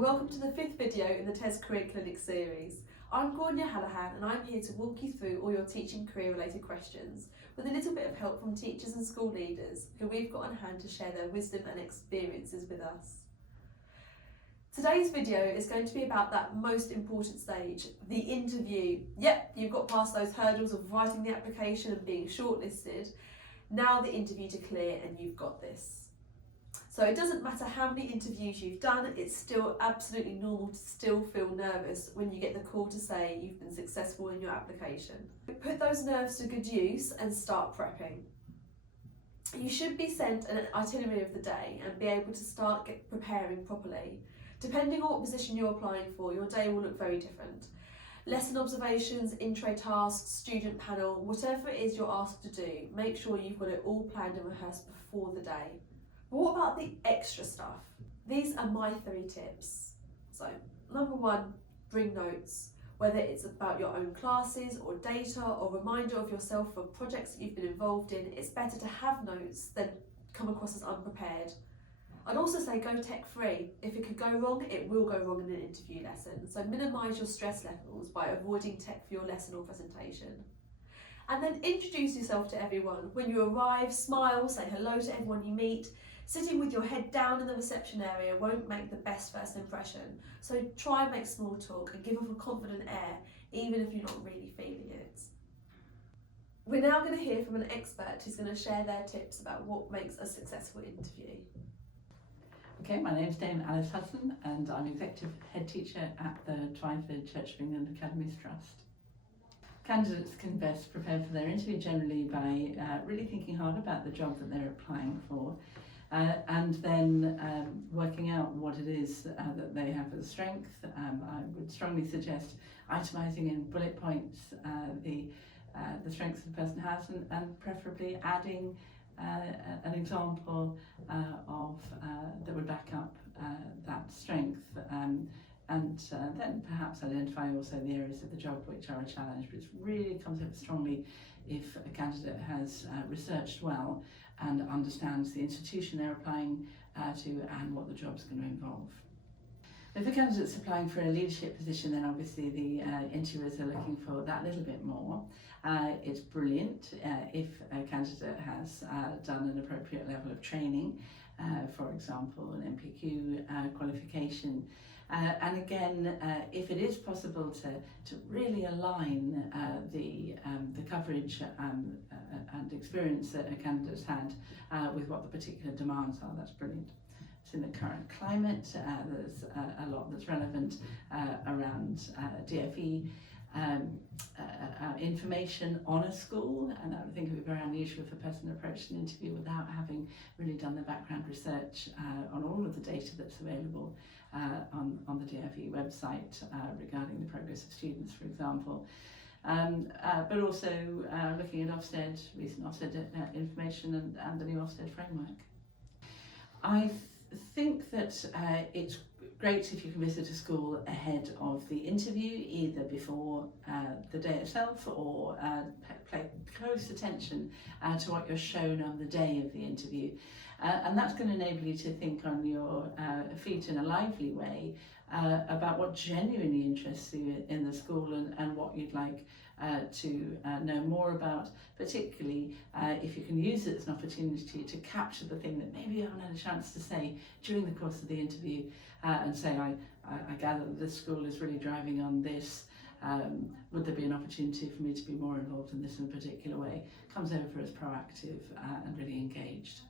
and welcome to the fifth video in the TES Career Clinic series. I'm Gordon Hallahan and I'm here to walk you through all your teaching career related questions with a little bit of help from teachers and school leaders who we've got on hand to share their wisdom and experiences with us. Today's video is going to be about that most important stage, the interview. Yep, you've got past those hurdles of writing the application and being shortlisted. Now the interview to clear and you've got this. So it doesn't matter how many interviews you've done, it's still absolutely normal to still feel nervous when you get the call to say you've been successful in your application. Put those nerves to good use and start prepping. You should be sent an itinerary of the day and be able to start preparing properly. Depending on what position you're applying for, your day will look very different. Lesson observations, intro tasks, student panel, whatever it is you're asked to do, make sure you've got it all planned and rehearsed before the day. But what about the extra stuff? These are my 3 tips. So, number 1, bring notes. Whether it's about your own classes or data or reminder of yourself for projects that you've been involved in, it's better to have notes than come across as unprepared. I'd also say go tech free. If it could go wrong, it will go wrong in an interview lesson. So minimise your stress levels by avoiding tech for your lesson or presentation. And then introduce yourself to everyone. When you arrive, smile, say hello to everyone you meet. Sitting with your head down in the reception area won't make the best first impression. So try and make small talk and give off a confident air, even if you're not really feeling it. We're now going to hear from an expert who's going to share their tips about what makes a successful interview. Okay, my name's Dame Alice Hudson and I'm Executive Head Teacher at the Twyford Church of England Academies Trust. Candidates can best prepare for their interview generally by really thinking hard about the job that they're applying for and then working out what it is that they have as strength. I would strongly suggest itemising in bullet points the strengths the person has and preferably adding an example of that would back up that strength and then perhaps identify also the areas of the job which are a challenge, but it really comes out strongly if a candidate has researched well and understands the institution they're applying to and what the job's going to involve. If a candidate's applying for a leadership position, then obviously the interviewers are looking for that little bit more. It's brilliant if a candidate has done an appropriate level of training, for example, an MPQ qualification. And again, if it is possible to really align the coverage and experience that a candidate's had with what the particular demands are, that's brilliant. So in the current climate, there's a lot that's relevant around DFE information on a school, and I would think it would be very unusual if a person approached an interview without having really done the background research on all of the data that's available on the DFE website regarding the progress of students, for example. But also looking at Ofsted, recent Ofsted information and the new Ofsted framework. I think that it's great if you can visit a school ahead of the interview, either before the day itself or pay close attention to what you're shown on the day of the interview. And that's going to enable you to think on your feet in a lively way about what genuinely interests you in the school and what you'd like to know more about, particularly if you can use it as an opportunity to capture the thing that maybe you haven't had a chance to say during the course of the interview and say, I gather that this school is really driving on this. Would there be an opportunity for me to be more involved in this in a particular way? Comes over as proactive and really engaged.